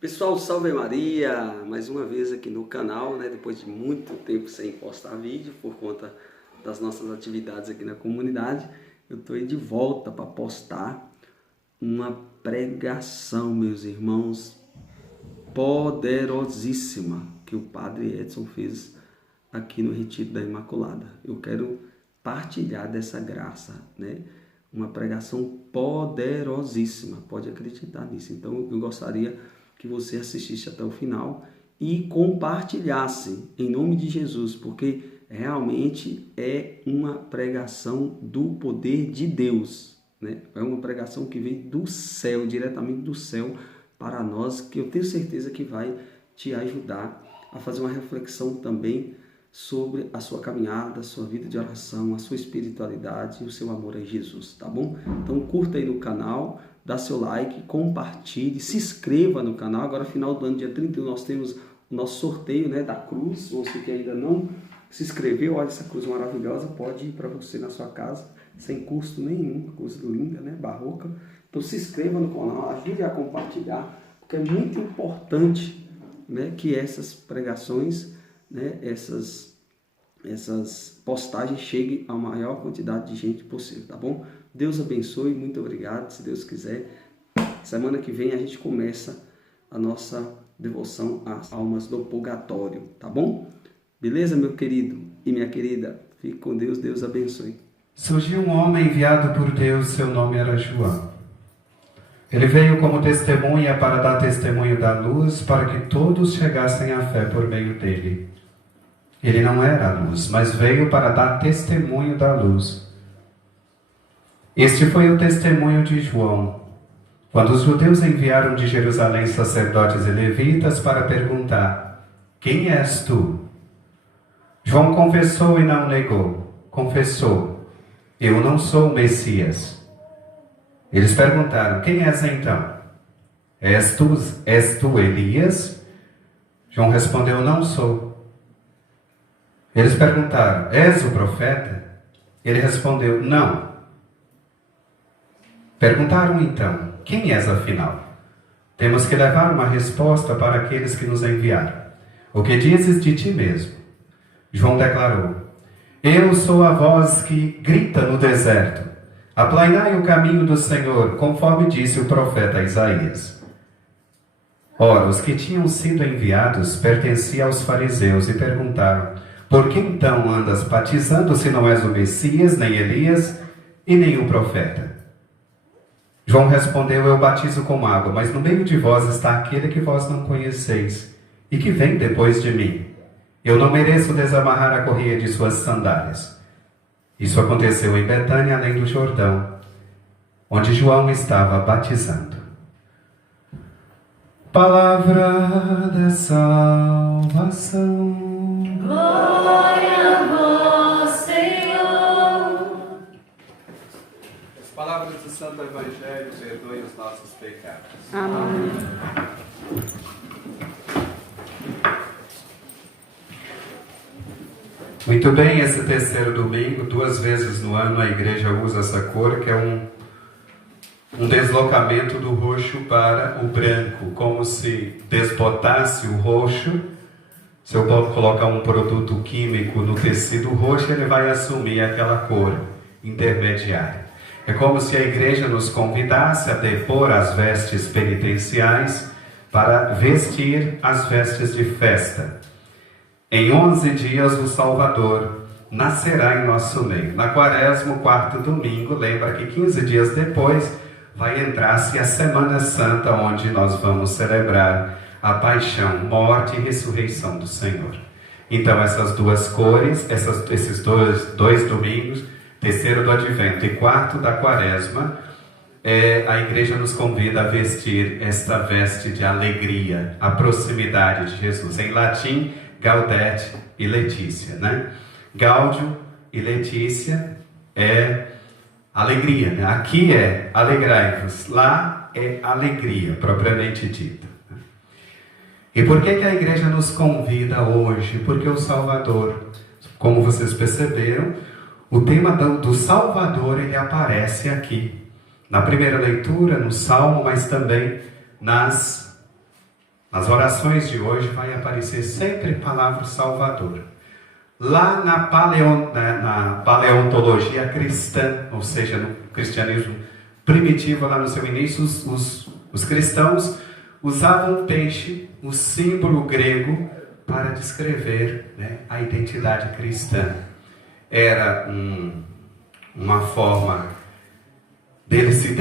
Pessoal, salve Maria! Mais uma vez aqui no canal, né? Depois de muito tempo sem postar vídeo por conta das nossas atividades aqui na comunidade, eu estou aí de volta para postar uma pregação, meus irmãos, poderosíssima que o Padre Edson fez aqui no Retiro da Imaculada. Eu quero partilhar dessa graça, né? Uma pregação poderosíssima, pode acreditar nisso. Então eu gostaria que você assistisse até o final e compartilhasse em nome de Jesus, porque realmente é uma pregação do poder de Deus, né? É uma pregação que vem do céu, diretamente do céu para nós, que eu tenho certeza que vai te ajudar a fazer uma reflexão também sobre a sua caminhada, a sua vida de oração, a sua espiritualidade e o seu amor a Jesus, tá bom? Então curta aí no canal, dá seu like, compartilhe, se inscreva no canal. Agora, final do ano, dia 31, nós temos o nosso sorteio, né, da cruz. Você que ainda não se inscreveu, olha essa cruz maravilhosa, pode ir para você na sua casa, sem custo nenhum, coisa linda, né, barroca. Então se inscreva no canal, ajude a compartilhar, porque é muito importante, né, que essas pregações, né, essas postagens cheguem a maior quantidade de gente possível, tá bom? Deus abençoe, muito obrigado. Se Deus quiser, semana que vem a gente começa a nossa devoção às almas do purgatório, tá bom? Beleza, meu querido e minha querida? Fique com Deus, Deus abençoe. Surgiu um homem enviado por Deus, seu nome era João. Ele veio como testemunha para dar testemunho da luz, para que todos chegassem à fé por meio dele. Ele não era a luz, mas veio para dar testemunho da luz. Este foi o testemunho de João, quando os judeus enviaram de Jerusalém sacerdotes e levitas para perguntar: quem és tu? João confessou e não negou. Confessou: eu não sou o Messias. Eles perguntaram: quem és então? És tu Elias? João respondeu: não sou. Eles perguntaram: és o profeta? Ele respondeu: não. Perguntaram então: quem és afinal? Temos que levar uma resposta para aqueles que nos enviaram. O que dizes de ti mesmo? João declarou: eu sou a voz que grita no deserto: aplainai o caminho do Senhor, conforme disse o profeta Isaías. Ora, os que tinham sido enviados pertenciam aos fariseus e perguntaram: por que então andas batizando se não és o Messias, nem Elias e nem o profeta? João respondeu: eu batizo com água, mas no meio de vós está aquele que vós não conheceis e que vem depois de mim. Eu não mereço desamarrar a correia de suas sandálias. Isso aconteceu em Betânia, além do Jordão, onde João estava batizando. Palavra da salvação. Glória a vós, Senhor. As palavras do Santo Evangelho perdoem os nossos pecados. Amém. Muito bem, esse terceiro domingo, 2 vezes no ano, a igreja usa essa cor, que é um deslocamento do roxo para o branco, como se desbotasse o roxo. Se eu colocar um produto químico no tecido roxo, ele vai assumir aquela cor intermediária. É como se a igreja nos convidasse a depor as vestes penitenciais para vestir as vestes de festa. Em 11 dias o Salvador nascerá em nosso meio. Na quaresma, o 4º domingo, lembra que 15 dias depois vai entrar-se a Semana Santa, onde nós vamos celebrar a paixão, morte e ressurreição do Senhor. Então essas duas cores, esses dois domingos, terceiro do Advento e 4º da quaresma, a igreja nos convida a vestir esta veste de alegria, a proximidade de Jesus. Em latim, Gaudete e Letícia, né? Gáudio e Letícia é alegria, né? Aqui é alegrai-vos, lá é alegria, propriamente dita. E por que a igreja nos convida hoje? Porque o Salvador, como vocês perceberam, o tema do Salvador, ele aparece aqui, na primeira leitura, no Salmo, mas também nas Nas orações de hoje vai aparecer sempre a palavra Salvador. Lá na paleontologia cristã, ou seja, no cristianismo primitivo, lá no seu início, os cristãos usavam o peixe, o símbolo grego, para descrever, né, a identidade cristã. Era uma forma deles se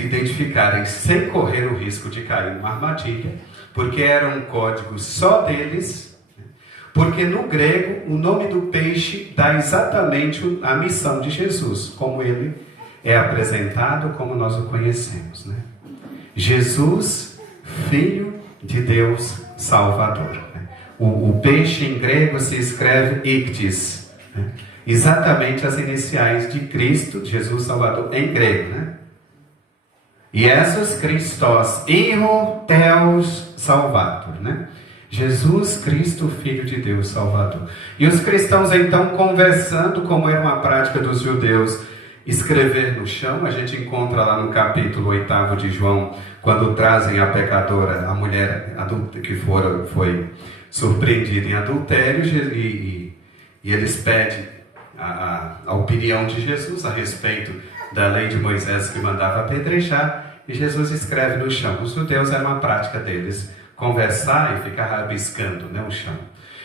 identificarem sem correr o risco de cair numa armadilha, porque era um código só deles. Porque no grego, o nome do peixe dá exatamente a missão de Jesus, como ele é apresentado, como nós o conhecemos, né? Jesus, Filho de Deus Salvador. O peixe em grego se escreve ictis, né? Exatamente as iniciais de Cristo, Jesus Salvador, em grego, né? Jesus Christos, Hijo Deus Salvator, né? Jesus Cristo, Filho de Deus Salvador. E os cristãos então conversando, como era uma prática dos judeus, escrever no chão. A gente encontra lá no capítulo 8 de João, quando trazem a pecadora, a mulher adulta que foi surpreendida em adultério, e eles pedem a opinião de Jesus a respeito da lei de Moisés que mandava apedrejar, e Jesus escreve no chão. Os judeus, era uma prática deles conversar e ficar rabiscando, né, o chão.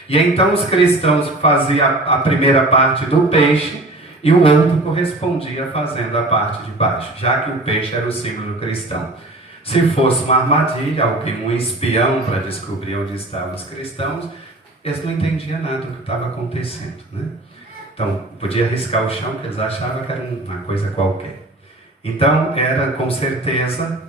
E então os cristãos faziam a primeira parte do peixe e o outro correspondia fazendo a parte de baixo, já que o peixe era o símbolo cristão. Se fosse uma armadilha, um espião para descobrir onde estavam os cristãos, eles não entendiam nada do que estava acontecendo, né? Então, podia riscar o chão, porque eles achavam que era uma coisa qualquer. Então, era com certeza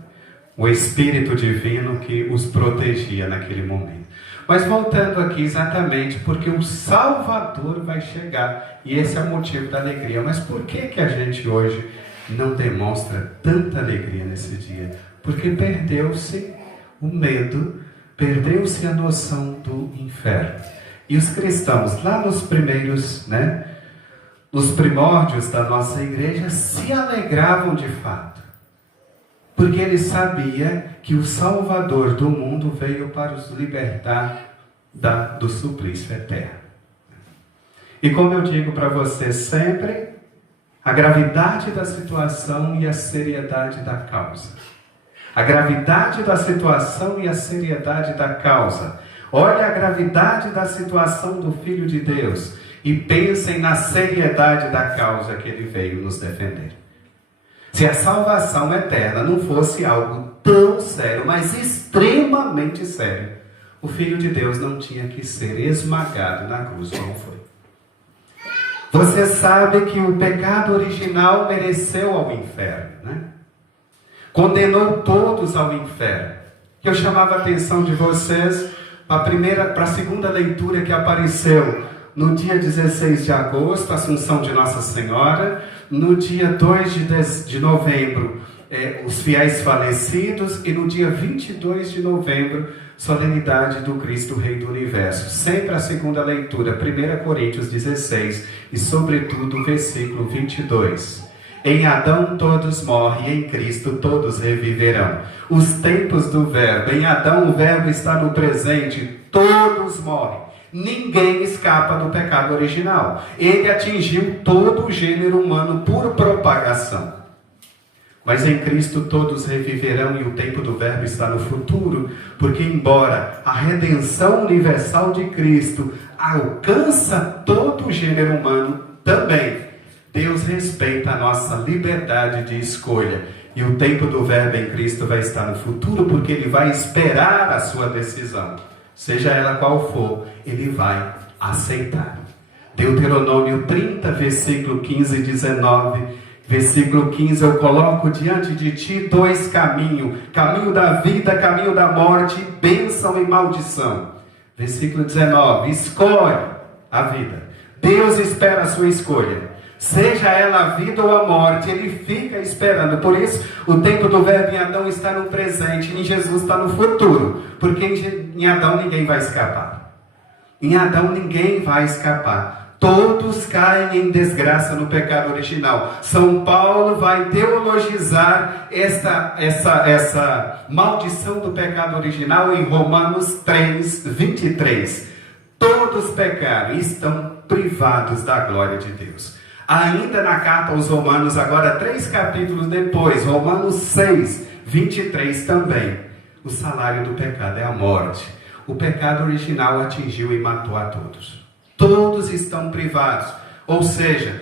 o Espírito Divino que os protegia naquele momento. Mas voltando aqui exatamente, porque o Salvador vai chegar, e esse é o motivo da alegria. Mas por que a gente hoje não demonstra tanta alegria nesse dia? Porque perdeu-se o medo, perdeu-se a noção do inferno. E os cristãos, lá nos primeiros, né, nos primórdios da nossa igreja, se alegravam de fato. Porque ele sabia que o Salvador do mundo veio para os libertar do suplício eterno. E como eu digo para você sempre, a gravidade da situação e a seriedade da causa. A gravidade da situação e a seriedade da causa. Olha a gravidade da situação do Filho de Deus e pensem na seriedade da causa que ele veio nos defender. Se a salvação eterna não fosse algo tão sério, mas extremamente sério, o Filho de Deus não tinha que ser esmagado na cruz como foi. Você sabe que o pecado original mereceu ao inferno, né? Condenou todos ao inferno. Eu chamava a atenção de vocês para a segunda leitura que apareceu no dia 16 de agosto, Assunção de Nossa Senhora. No dia 2 de novembro, os fiéis falecidos. E no dia 22 de novembro, solenidade do Cristo Rei do Universo. Sempre a segunda leitura, 1 Coríntios 16, e sobretudo o versículo 22. Em Adão todos morrem, em Cristo todos reviverão. Os tempos do verbo. Em Adão o verbo está no presente, todos morrem. Ninguém escapa do pecado original. Ele atingiu todo o gênero humano por propagação. Mas em Cristo todos reviverão, e o tempo do verbo está no futuro, porque embora a redenção universal de Cristo alcança todo o gênero humano também, Deus respeita a nossa liberdade de escolha. E o tempo do verbo em Cristo vai estar no futuro, porque ele vai esperar a sua decisão. Seja ela qual for, ele vai aceitar. Deuteronômio 30, versículo 15 e 19. Versículo 15, eu coloco diante de ti dois caminhos. Caminho da vida, caminho da morte, bênção e maldição. Versículo 19, escolhe a vida. Deus espera a sua escolha. Seja ela a vida ou a morte, ele fica esperando. Por isso, o tempo do verbo em Adão está no presente, em Jesus está no futuro. Porque em Adão ninguém vai escapar. Em Adão ninguém vai escapar. Todos caem em desgraça no pecado original. São Paulo vai teologizar essa maldição do pecado original em Romanos 3, 23. Todos pecaram e estão privados da glória de Deus. Ainda na carta aos Romanos, agora 3 capítulos depois, Romanos 6, 23 também. O salário do pecado é a morte. O pecado original atingiu e matou a todos. Todos estão privados, ou seja,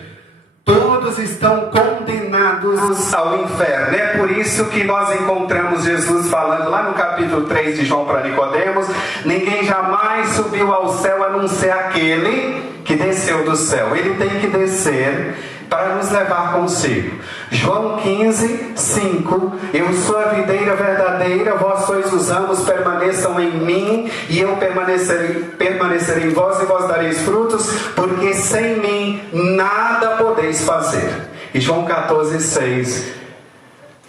todos estão condenados ao inferno. É por isso que nós encontramos Jesus falando lá no capítulo 3 de João para Nicodemos: ninguém jamais subiu ao céu a não ser aquele que desceu do céu. Ele tem que descer para nos levar consigo. João 15, 5: eu sou a videira verdadeira, vós sois os ramos, permaneçam em mim, e eu permanecerei em vós, e vós dareis frutos, porque sem mim nada podeis fazer. E João 14, 6: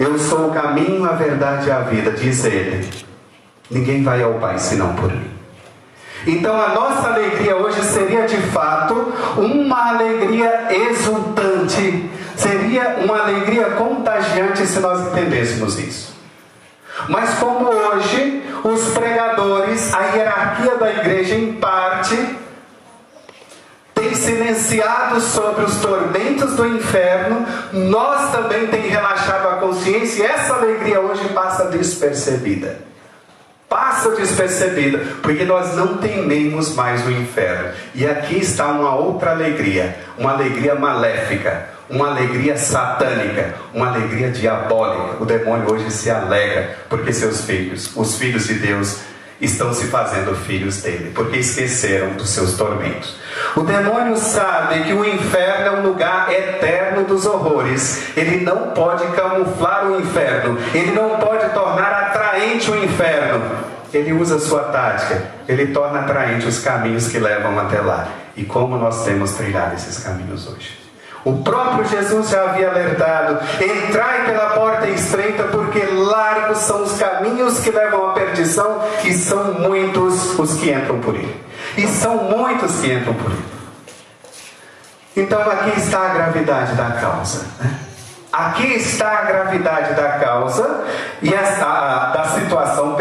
eu sou o caminho, a verdade e a vida, diz ele. Ninguém vai ao Pai senão por mim. Então a nossa alegria hoje seria de fato uma alegria exultante, seria uma alegria contagiante se nós entendêssemos isso. Mas como hoje os pregadores, a hierarquia da igreja em parte, tem silenciado sobre os tormentos do inferno, nós também tem relaxado a consciência, e essa alegria hoje passa despercebida. Passa despercebida, porque nós não tememos mais o inferno. E aqui está uma outra alegria, uma alegria maléfica, uma alegria satânica, uma alegria diabólica. O demônio hoje se alegra, porque seus filhos, os filhos de Deus, estão se fazendo filhos dele, porque esqueceram dos seus tormentos. O demônio sabe que o inferno é um lugar eterno dos horrores. Ele não pode camuflar o inferno, ele não pode tornar atraente o inferno. Ele usa sua tática, ele torna atraente os caminhos que levam até lá. E como nós temos trilhado esses caminhos hoje? O próprio Jesus já havia alertado: entrai pela porta estreita, porque largos são os caminhos que levam à perdição, e são muitos os que entram por ele. E são muitos que entram por ele. Então aqui está a gravidade da causa. Aqui está a gravidade da causa, e da situação,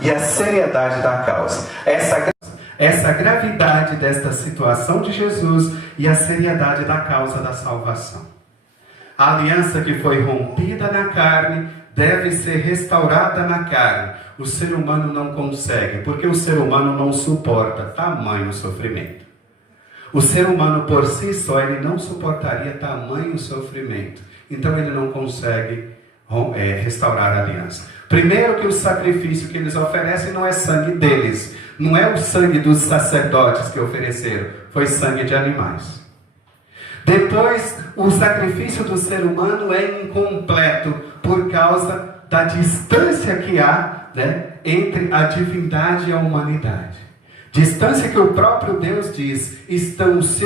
e a seriedade da causa. Essa gravidade desta situação de Jesus e a seriedade da causa da salvação. A aliança que foi rompida na carne deve ser restaurada na carne. O ser humano não consegue, porque o ser humano não suporta tamanho sofrimento. O ser humano por si só, ele não suportaria tamanho sofrimento. Então ele não consegue restaurar a aliança. Primeiro, que o sacrifício que eles oferecem não é sangue deles, não é o sangue dos sacerdotes que ofereceram, foi sangue de animais. Depois, o sacrifício do ser humano é incompleto por causa da distância que há, entre a divindade e a humanidade. Distância que o próprio Deus diz: estão os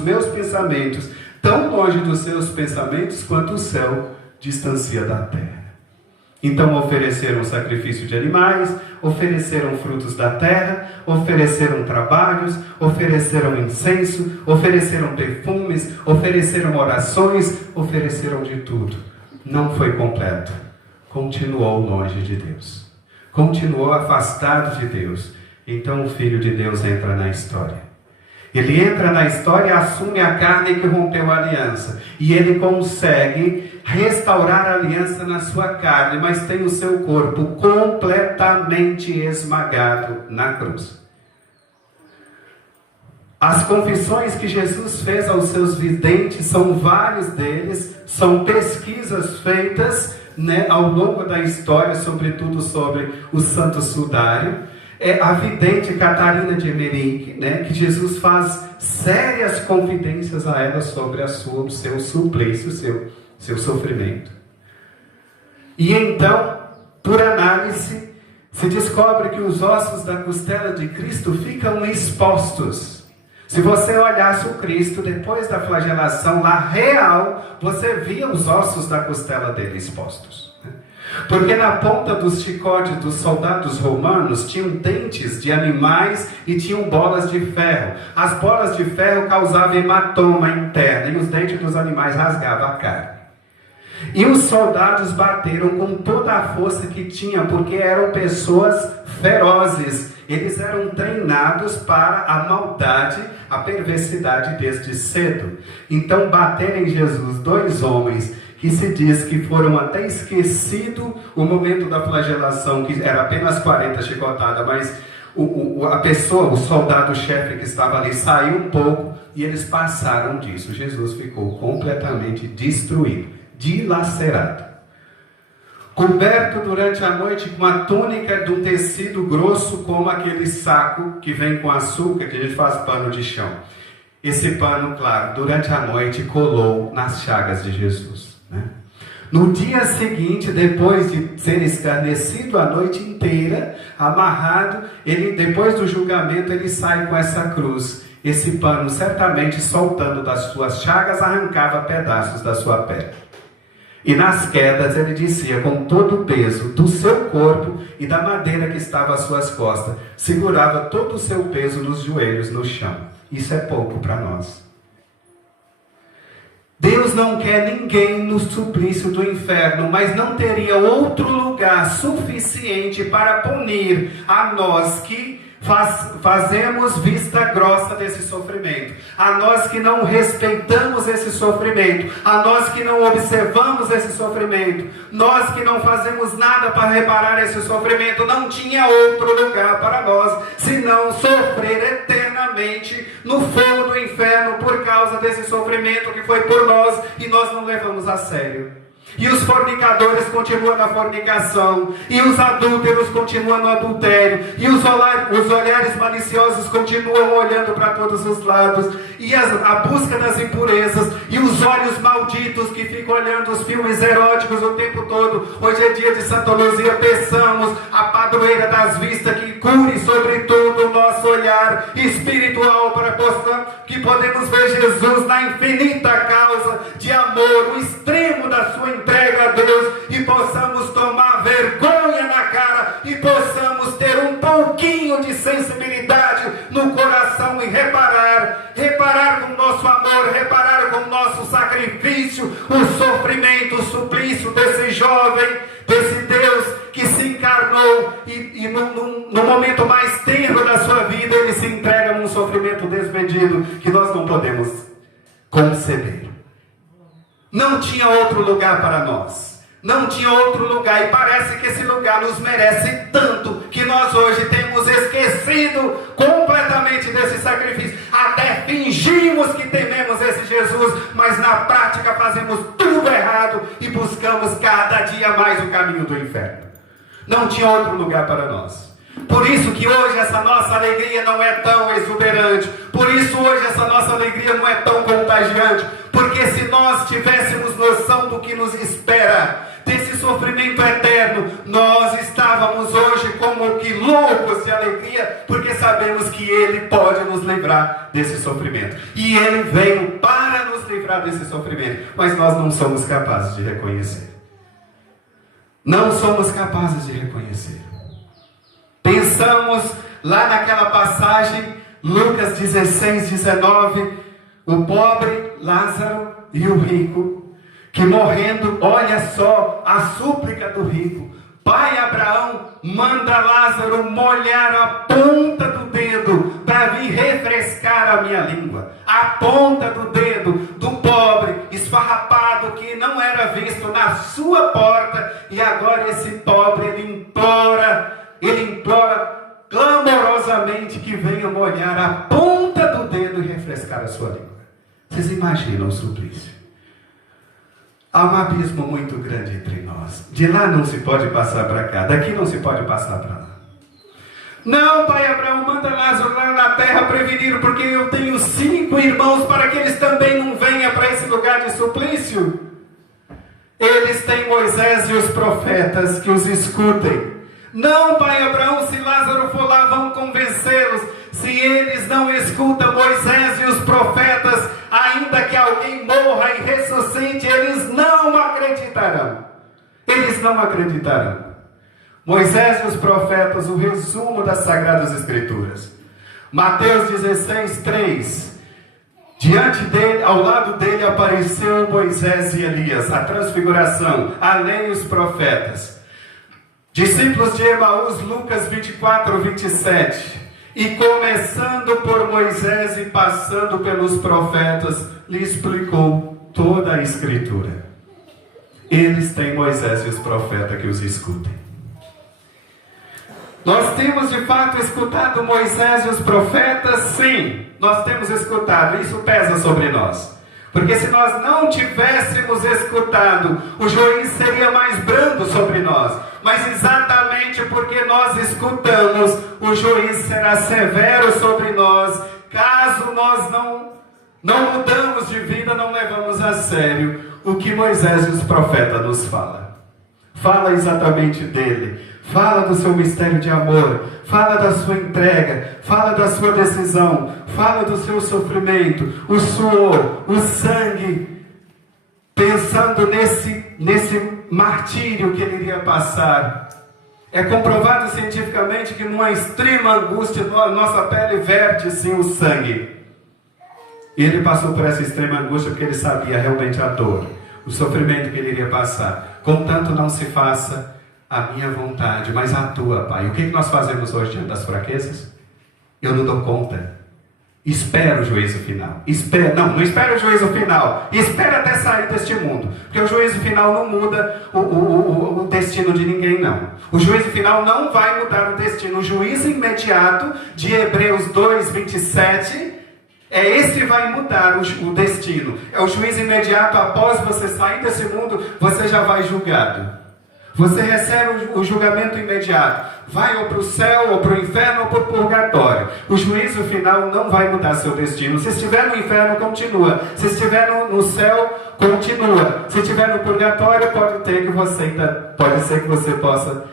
meus pensamentos tão longe dos seus pensamentos quanto o céu distancia da terra. Então ofereceram sacrifício de animais, ofereceram frutos da terra, ofereceram trabalhos, ofereceram incenso, ofereceram perfumes, ofereceram orações, ofereceram de tudo. Não foi completo. Continuou longe de Deus. Continuou afastado de Deus. Então o Filho de Deus entra na história. Ele entra na história e assume a carne que rompeu a aliança. E ele consegue restaurar a aliança na sua carne, mas tem o seu corpo completamente esmagado na cruz. As confissões que Jesus fez aos seus videntes, são vários deles, são pesquisas feitas ao longo da história, sobretudo sobre o Santo Sudário. É a vidente Catarina de Emerick, que Jesus faz sérias confidências a ela sobre o seu suplício, seu sofrimento. E então, por análise, se descobre que os ossos da costela de Cristo ficam expostos. Se você olhasse o Cristo depois da flagelação lá real, você via os ossos da costela dele expostos. Porque na ponta dos chicotes dos soldados romanos tinham dentes de animais e tinham bolas de ferro. As bolas de ferro causavam hematoma interno e os dentes dos animais rasgavam a carne. E os soldados bateram com toda a força que tinham, porque eram pessoas ferozes. Eles eram treinados para a maldade, a perversidade desde cedo. Então bateram em Jesus 2 homens, que se diz que foram até esquecido o momento da flagelação, que era apenas 40 chicotadas, mas a pessoa, o soldado-chefe que estava ali, saiu um pouco e eles passaram disso. Jesus ficou completamente destruído, dilacerado, coberto durante a noite com a túnica de um tecido grosso, como aquele saco que vem com açúcar, que a gente faz pano de chão. Esse pano, claro, durante a noite colou nas chagas de Jesus. No dia seguinte, depois de ser escarnecido a noite inteira, amarrado, depois do julgamento, ele sai com essa cruz. Esse pano, certamente soltando das suas chagas, arrancava pedaços da sua pele. E nas quedas ele descia com todo o peso do seu corpo e da madeira que estava às suas costas. Segurava todo o seu peso nos joelhos, no chão. Isso é pouco para nós. Deus não quer ninguém no suplício do inferno, mas não teria outro lugar suficiente para punir a nós que fazemos vista grossa desse sofrimento, a nós que não respeitamos esse sofrimento, a nós que não observamos esse sofrimento, nós que não fazemos nada para reparar esse sofrimento. Não tinha outro lugar para nós senão sofrer eternamente no fogo do inferno por causa desse sofrimento que foi por nós e nós não levamos a sério. E os fornicadores continuam na fornicação, e os adúlteros continuam no adultério, e os olhares maliciosos continuam olhando para todos os lados, e a busca das impurezas, e os olhos malditos que ficam olhando os filmes eróticos o tempo todo. Hoje é dia de Santa Luzia, peçamos a padroeira das vistas que cure sobretudo o nosso olhar espiritual, para que podemos ver Jesus na infinita causa de amor, o extremo da sua entrega a Deus, e possamos tomar vergonha na cara e possamos ter um pouquinho de sensibilidade no coração e reparar com o nosso amor, reparar com o nosso sacrifício, o sofrimento, o suplício desse jovem, desse Deus que se encarnou e no momento mais tenro da sua vida, ele se entrega num sofrimento desmedido que nós não podemos conceber. Não tinha outro lugar para nós. Não tinha outro lugar. E parece que esse lugar nos merece tanto que nós hoje temos esquecido completamente desse sacrifício. Até fingimos que tememos esse Jesus, mas na prática fazemos tudo errado e buscamos cada dia mais o caminho do inferno. Não tinha outro lugar para nós. Por isso que hoje essa nossa alegria não é tão exuberante. Por isso hoje essa nossa alegria não é tão contagiante. Porque se nós tivéssemos noção do que nos espera, desse sofrimento eterno, nós estávamos hoje como que loucos de alegria, porque sabemos que Ele pode nos livrar desse sofrimento. E Ele veio para nos livrar desse sofrimento. Mas nós não somos capazes de reconhecer. Não somos capazes de reconhecer. Pensamos lá naquela passagem, Lucas 16, 19, o pobre Lázaro e o rico, que morrendo, olha só a súplica do rico. Pai Abraão, manda Lázaro molhar a ponta do dedo para vir refrescar a minha língua. A ponta do dedo do pobre, esfarrapado, que não era visto na sua porta. E agora esse pobre, ele implora clamorosamente que venha molhar a ponta do dedo e refrescar a sua língua. Vocês imaginam o suplício? Há um abismo muito grande entre nós. De lá não se pode passar para cá, daqui não se pode passar para lá. Não, pai Abraão, manda Lázaro lá na terra prevenir, porque eu tenho 5 irmãos para que eles também não venham para esse lugar de suplício. Eles têm Moisés e os profetas que os escutem. Não, pai Abraão, se Lázaro for lá, vão convencê-los. Se eles não escutam Moisés e os profetas, ainda que alguém morra e ressuscite, eles não acreditarão. Eles não acreditarão. Moisés e os profetas, o resumo das Sagradas Escrituras. Mateus 16, 3. Diante dele, ao lado dele, apareceu Moisés e Elias, a transfiguração, a lei e os profetas. Discípulos de Emaús, Lucas 24, 27. E começando por Moisés e passando pelos profetas, lhe explicou toda a Escritura. Eles têm Moisés e os profetas que os escutem. Nós temos de fato escutado Moisés e os profetas? Sim, nós temos escutado. Isso pesa sobre nós. Porque se nós não tivéssemos escutado, o juiz seria mais brando sobre nós. Mas exatamente porque nós escutamos, o juiz será severo sobre nós, caso nós não mudamos de vida, não levamos a sério o que Moisés e os profetas nos falam. Fala exatamente dele. Fala do seu mistério de amor, fala da sua entrega, fala da sua decisão, fala do seu sofrimento, o suor, o sangue, pensando nesse martírio que ele iria passar. É comprovado cientificamente que numa extrema angústia, nossa pele verte sim o sangue. E ele passou por essa extrema angústia porque ele sabia realmente a dor, o sofrimento que ele iria passar. Contanto não se faça a minha vontade, mas a tua, Pai. O que nós fazemos hoje diante das fraquezas? Eu não dou conta. Espera o juízo final. Não espera o juízo final. Espera até sair deste mundo. Porque o juízo final não muda o destino de ninguém, não. O juízo final não vai mudar o destino. O juízo imediato de Hebreus 2, 27, esse que vai mudar o destino. É o juízo imediato. Após você sair desse mundo, você já vai julgado. Você recebe o julgamento imediato. Vai ou para o céu, ou para o inferno, ou para o purgatório. O juízo final não vai mudar seu destino. Se estiver no inferno, continua. Se estiver no céu, continua. Se estiver no purgatório, pode ser que você possa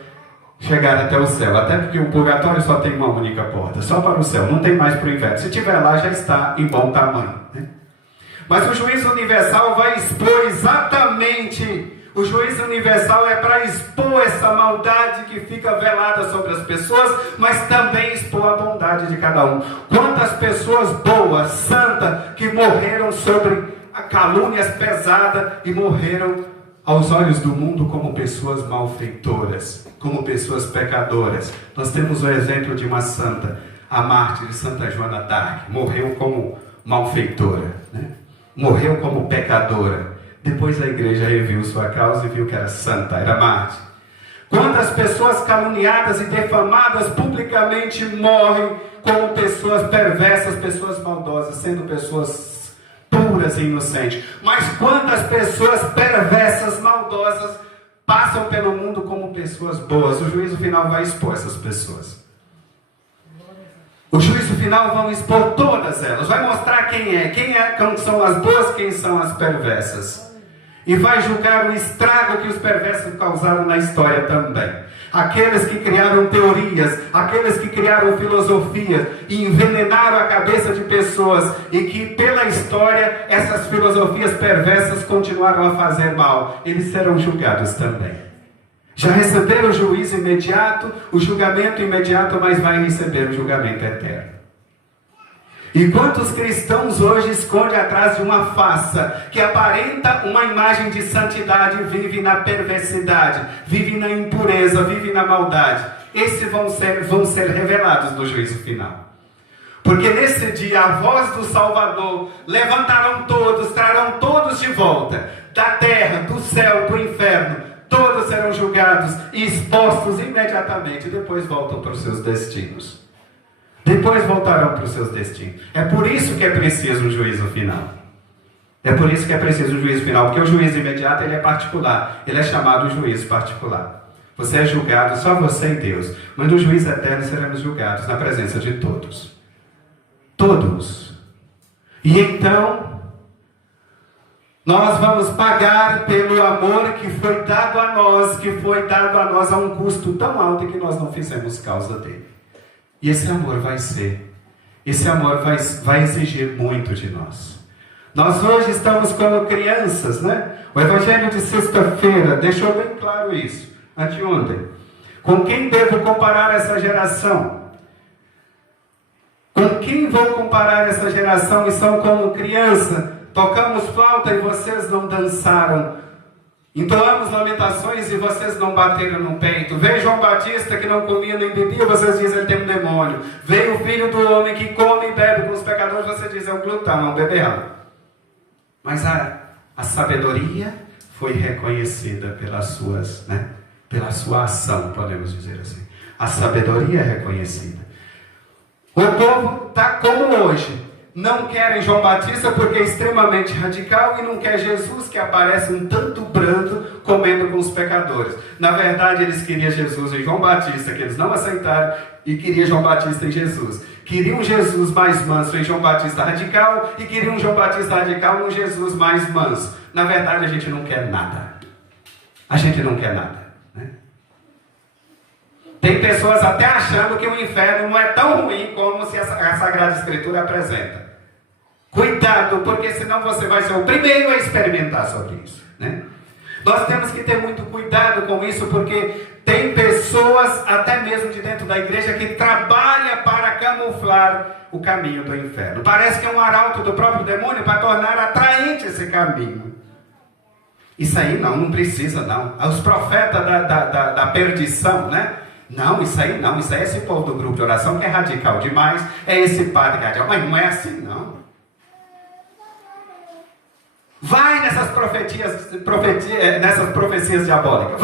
chegar até o céu. Até porque o purgatório só tem uma única porta. Só para o céu, não tem mais para o inferno. Se estiver lá, já está em bom tamanho, né? Mas o juízo universal vai expor exatamente... O juízo universal é para expor essa maldade que fica velada sobre as pessoas, mas também expor a bondade de cada um. Quantas pessoas boas, santas, que morreram sobre calúnias pesadas e morreram aos olhos do mundo como pessoas malfeitoras, como pessoas pecadoras. Nós temos o exemplo de uma santa, a mártir Santa Joana d'Arc, morreu como malfeitora, né? Morreu como pecadora. Depois a igreja reviu sua causa e viu que era santa, era mártir. Quantas pessoas caluniadas e defamadas publicamente morrem como pessoas perversas, pessoas maldosas, sendo pessoas puras e inocentes. Mas quantas pessoas perversas, maldosas, passam pelo mundo como pessoas boas? O juízo final vai expor essas pessoas. O juízo final vai expor todas elas, vai mostrar quem são as boas, quem são as perversas. E vai julgar o estrago que os perversos causaram na história também. Aqueles que criaram teorias, aqueles que criaram filosofias e envenenaram a cabeça de pessoas e que pela história essas filosofias perversas continuaram a fazer mal, eles serão julgados também. Já receberam o juízo imediato, o julgamento imediato, mas vai receber o julgamento eterno. E quantos cristãos hoje escondem atrás de uma farsa que aparenta uma imagem de santidade, vive na perversidade, vive na impureza, vive na maldade. Esses vão ser revelados no juízo final. Porque nesse dia a voz do Salvador levantarão todos, trarão todos de volta, da terra, do céu, do inferno. Todos serão julgados e expostos imediatamente, e depois voltam para os seus destinos. Depois voltarão para os seus destinos. É por isso que é preciso um juízo final. É por isso que é preciso um juízo final, porque o juízo imediato ele é particular. Ele é chamado juízo particular. Você é julgado, só você e Deus. Mas no juízo eterno seremos julgados na presença de todos. Todos. E então, nós vamos pagar pelo amor que foi dado a nós, a um custo tão alto que nós não fizemos causa dele. E esse amor vai exigir muito de nós. Nós hoje estamos como crianças, né? O Evangelho de sexta-feira deixou bem claro isso, anteontem. Com quem devo comparar essa geração? Com quem vou comparar essa geração? E são como criança, tocamos flauta e vocês não dançaram. Entoamos lamentações e vocês não bateram no peito. Veio João Batista que não comia nem bebia, vocês dizem ele tem um demônio. Veio o filho do homem que come e bebe com os pecadores, vocês dizem é um glutão, é um beberrão. Mas a sabedoria foi reconhecida pelas suas, pela sua ação, podemos dizer assim. A sabedoria é reconhecida. O povo está como hoje. Não querem João Batista porque é extremamente radical e não quer Jesus que aparece um tanto brando comendo com os pecadores. Na verdade, eles queriam Jesus em João Batista, que eles não aceitaram, e queriam João Batista em Jesus. Queriam Jesus mais manso em João Batista radical e queriam João Batista radical no Jesus mais manso. Na verdade, a gente não quer nada. A gente não quer nada. Tem pessoas até achando que o inferno não é tão ruim como se a Sagrada Escritura apresenta. Cuidado, porque senão você vai ser o primeiro a experimentar sobre isso. Nós temos que ter muito cuidado com isso, porque tem pessoas, até mesmo de dentro da igreja, que trabalham para camuflar o caminho do inferno. Parece que é um arauto do próprio demônio para tornar atraente esse caminho. Isso aí não precisa não. Os profetas da perdição, Não, isso aí não. Isso aí é esse povo do grupo de oração que é radical demais. É esse padre que é radical. Mas não é assim não. Vai nessas profecias diabólicas.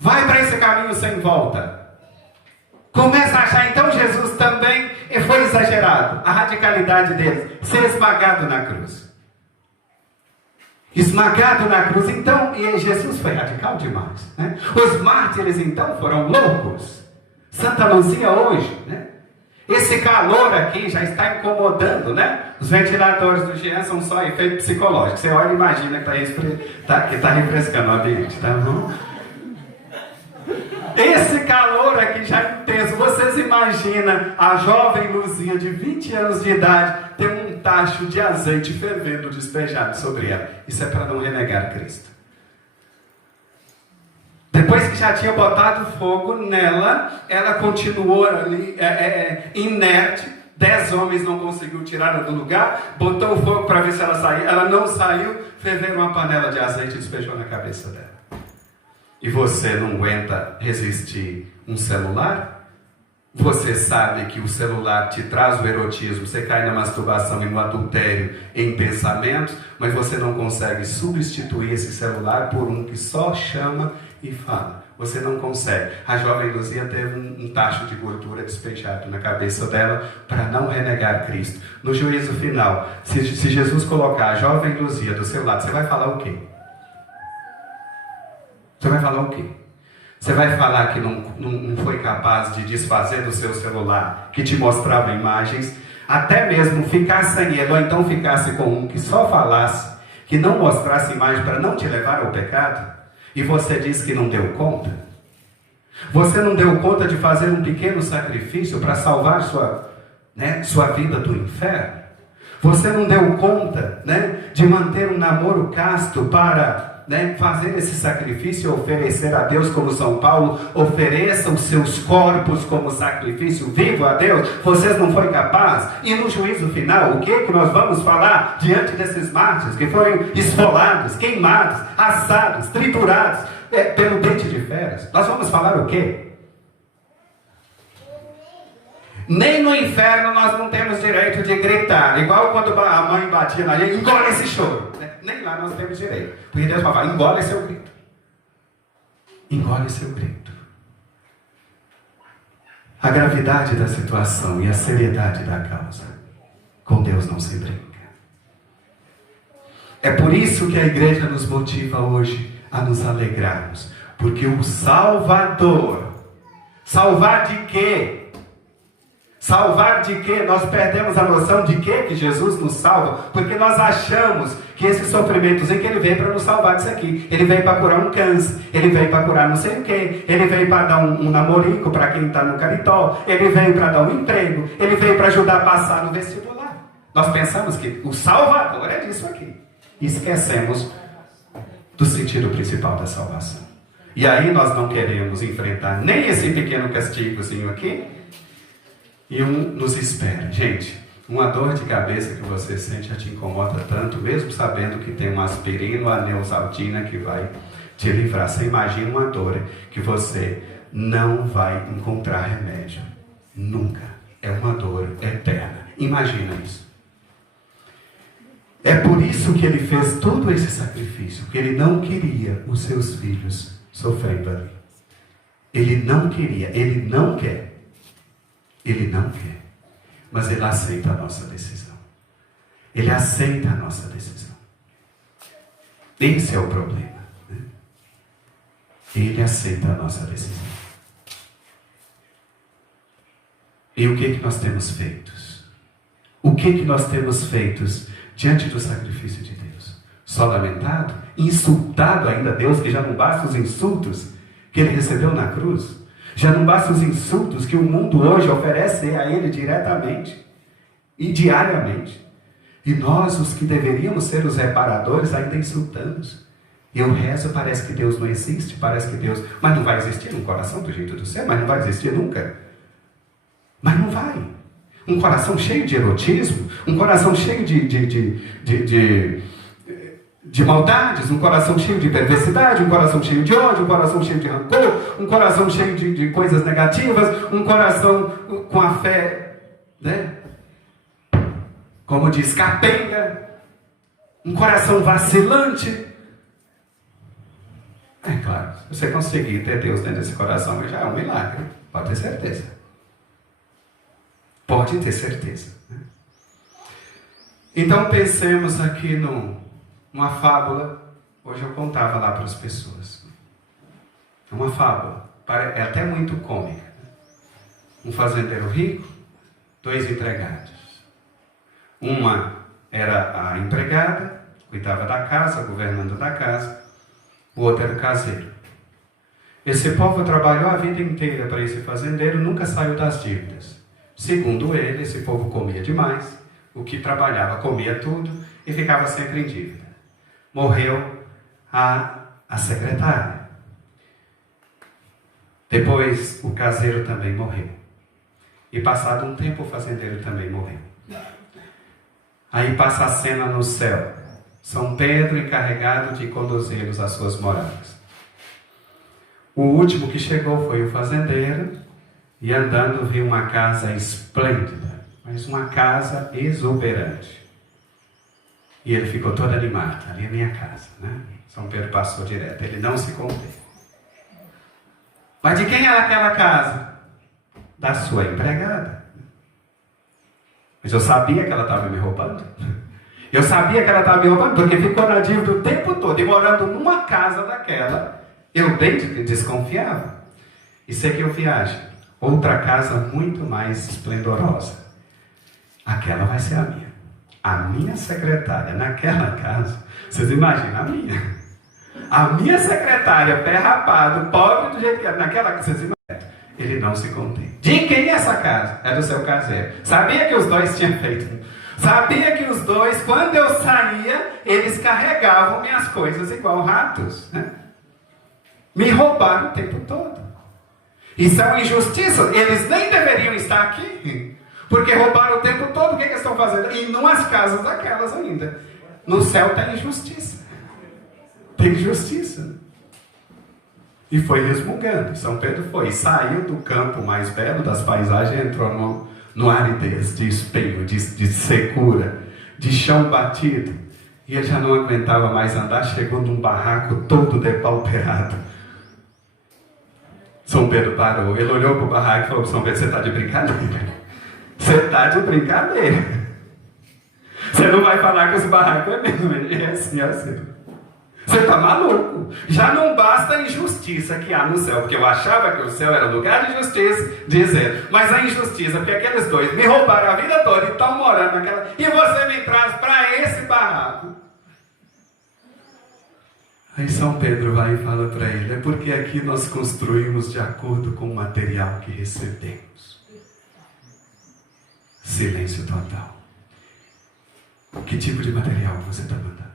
Vai para esse caminho sem volta. Começa a achar, então Jesus também foi exagerado. A radicalidade dele, ser esmagado na cruz. Esmagado na cruz, então, e Jesus foi radical demais. Os mártires, então, foram loucos. Santa Luzia hoje, esse calor aqui já está incomodando, Os ventiladores do Jean são só efeito psicológico. Você olha e imagina que está refrescando o ambiente, tá bom? Esse calor aqui já é intenso. Vocês imaginam a jovem Luzia de 20 anos de idade ter um tacho de azeite fervendo despejado sobre ela. Isso é para não renegar Cristo. Depois que já tinha botado fogo nela, ela continuou ali inerte. 10 homens não conseguiu tirá-la do lugar. Botou o fogo para ver se ela saía. Ela não saiu. Ferveram uma panela de azeite e despejou na cabeça dela. E você não aguenta resistir um celular? Você sabe que o celular te traz o erotismo, você cai na masturbação e no adultério em pensamentos, mas você não consegue substituir esse celular por um que só chama e fala. Você não consegue. A jovem Luzia teve um tacho de gordura despejado na cabeça dela para não renegar Cristo. No juízo final, se Jesus colocar a jovem Luzia do seu lado, você vai falar o quê? Você vai falar o quê? Você vai falar que não foi capaz de desfazer do seu celular, que te mostrava imagens, até mesmo ficar sem ele, ou então ficasse com um que só falasse, que não mostrasse imagem para não te levar ao pecado, e você diz que não deu conta? Você não deu conta de fazer um pequeno sacrifício para salvar sua vida do inferno? Você não deu conta de manter um namoro casto para fazer esse sacrifício e oferecer a Deus, como São Paulo ofereça os seus corpos como sacrifício vivo a Deus? Vocês não foram capazes? E no juízo final, o que nós vamos falar diante desses mártires que foram esfolados, queimados, assados, triturados pelo dente de feras? Nós vamos falar o quê? Nem no inferno nós não temos direito de gritar, igual quando a mãe batia na gente, engole esse choro. Nem lá nós temos direito, porque Deus vai falar, engole seu grito. Engole seu grito. A gravidade da situação e a seriedade da causa, com Deus não se brinca. É por isso que a igreja nos motiva hoje a nos alegrarmos, porque o Salvador, salvar de quê? Salvar de quê? Nós perdemos a noção de quê que Jesus nos salva, porque nós achamos que esses sofrimentos em que Ele veio para nos salvar disso aqui. Ele veio para curar um câncer, Ele veio para curar não sei o quê, Ele veio para dar um namorico para quem está no caritó, Ele veio para dar um emprego, Ele veio para ajudar a passar no vestibular. Nós pensamos que o Salvador é disso aqui. e esquecemos do sentido principal da salvação. E aí nós não queremos enfrentar nem esse pequeno castigozinho aqui, e nos espera. Gente, uma dor de cabeça que você sente já te incomoda tanto, mesmo sabendo que tem uma aspirina ou a Neosaldina que vai te livrar. Você imagina uma dor que você não vai encontrar remédio. Nunca. É uma dor eterna. Imagina isso. É por isso que ele fez todo esse sacrifício, porque ele não queria os seus filhos sofrendo ali. Ele não queria, ele não quer. Ele não quer. Mas ele aceita a nossa decisão. Ele aceita a nossa decisão. Esse é o problema, né? Ele aceita a nossa decisão. E o que nós temos feito? O que nós temos feito diante do sacrifício de Deus? Só lamentado? Insultado ainda a Deus, que já não basta os insultos que ele recebeu na cruz? Já não basta os insultos que o mundo hoje oferece a ele diretamente e diariamente? E nós, os que deveríamos ser os reparadores, ainda insultamos. E eu rezo, parece que Deus não existe, parece que Deus... Mas não vai existir um coração do jeito do céu, mas não vai existir nunca. Mas não vai. Um coração cheio de erotismo, um coração cheio de maldades, um coração cheio de perversidade, um coração cheio de ódio, um coração cheio de rancor, um coração cheio de coisas negativas, um coração com a fé, né? Como diz, capenga, um coração vacilante. É claro, se você conseguir ter Deus dentro desse coração, já é um milagre, pode ter certeza. Pode ter certeza. Né? Então pensemos aqui numa fábula. Hoje eu contava lá para as pessoas. É uma fábula. É até muito cômica. Um fazendeiro rico, 2 empregados. Uma era a empregada, cuidava da casa, governando da casa. O outro era o caseiro. Esse povo trabalhou a vida inteira para esse fazendeiro, nunca saiu das dívidas. Segundo ele, esse povo comia demais, o que trabalhava comia tudo e ficava sempre em dívida. Morreu a secretária. Depois o caseiro também morreu. E passado um tempo o fazendeiro também morreu. Aí passa a cena no céu. São Pedro encarregado de conduzi-los às suas moradas. O último que chegou foi o fazendeiro. E andando viu uma casa esplêndida, mas uma casa exuberante. E ele ficou todo animado, ali é minha casa, né? São Pedro passou direto, ele não se conteve. Mas de quem era aquela casa? Da sua empregada. Mas eu sabia que ela estava me roubando. Eu sabia que ela estava me roubando, porque ficou na dívida o tempo todo, e morando numa casa daquela, eu bem desconfiava. E seguiu viagem. Outra casa muito mais esplendorosa. Aquela vai ser a minha. A minha secretária naquela casa. Vocês imaginam a minha? A minha secretária, pé rapado, pobre do jeito que era. Naquela casa, vocês imaginam? Ele não se contém. De quem é essa casa? É do seu caseiro. Sabia que os dois tinham feito. Sabia que os dois, quando eu saía, eles carregavam minhas coisas igual ratos. Né? Me roubaram o tempo todo. Isso é uma injustiça. Eles nem deveriam estar aqui. Porque roubaram o tempo todo. O que eles estão fazendo? E não as casas daquelas ainda. No céu tem injustiça. Tem justiça. E foi resmungando. São Pedro foi. Saiu do campo mais belo das paisagens e entrou no aridez de espinho, de secura, de chão batido. E ele já não aguentava mais andar. Chegou num barraco todo depauperado. São Pedro parou, ele olhou para o barraco e falou: São Pedro, você está de brincadeira? Você está de brincadeira. Você não vai falar que esse barraco é mesmo. Ele é assim, assim. Você está maluco? Já não basta a injustiça que há no céu, porque eu achava que o céu era lugar de justiça, dizer, mas a injustiça, porque aqueles dois me roubaram a vida toda e estão morando naquela... E você me traz para esse barraco. Aí São Pedro vai e fala para ele: é porque aqui nós construímos de acordo com o material que recebemos. Silêncio total. Que tipo de material você está mandando?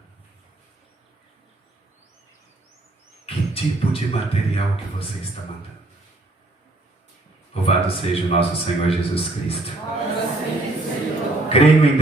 tipo de material que você está mandando. Louvado seja o nosso Senhor Jesus Cristo. Creio em Deus.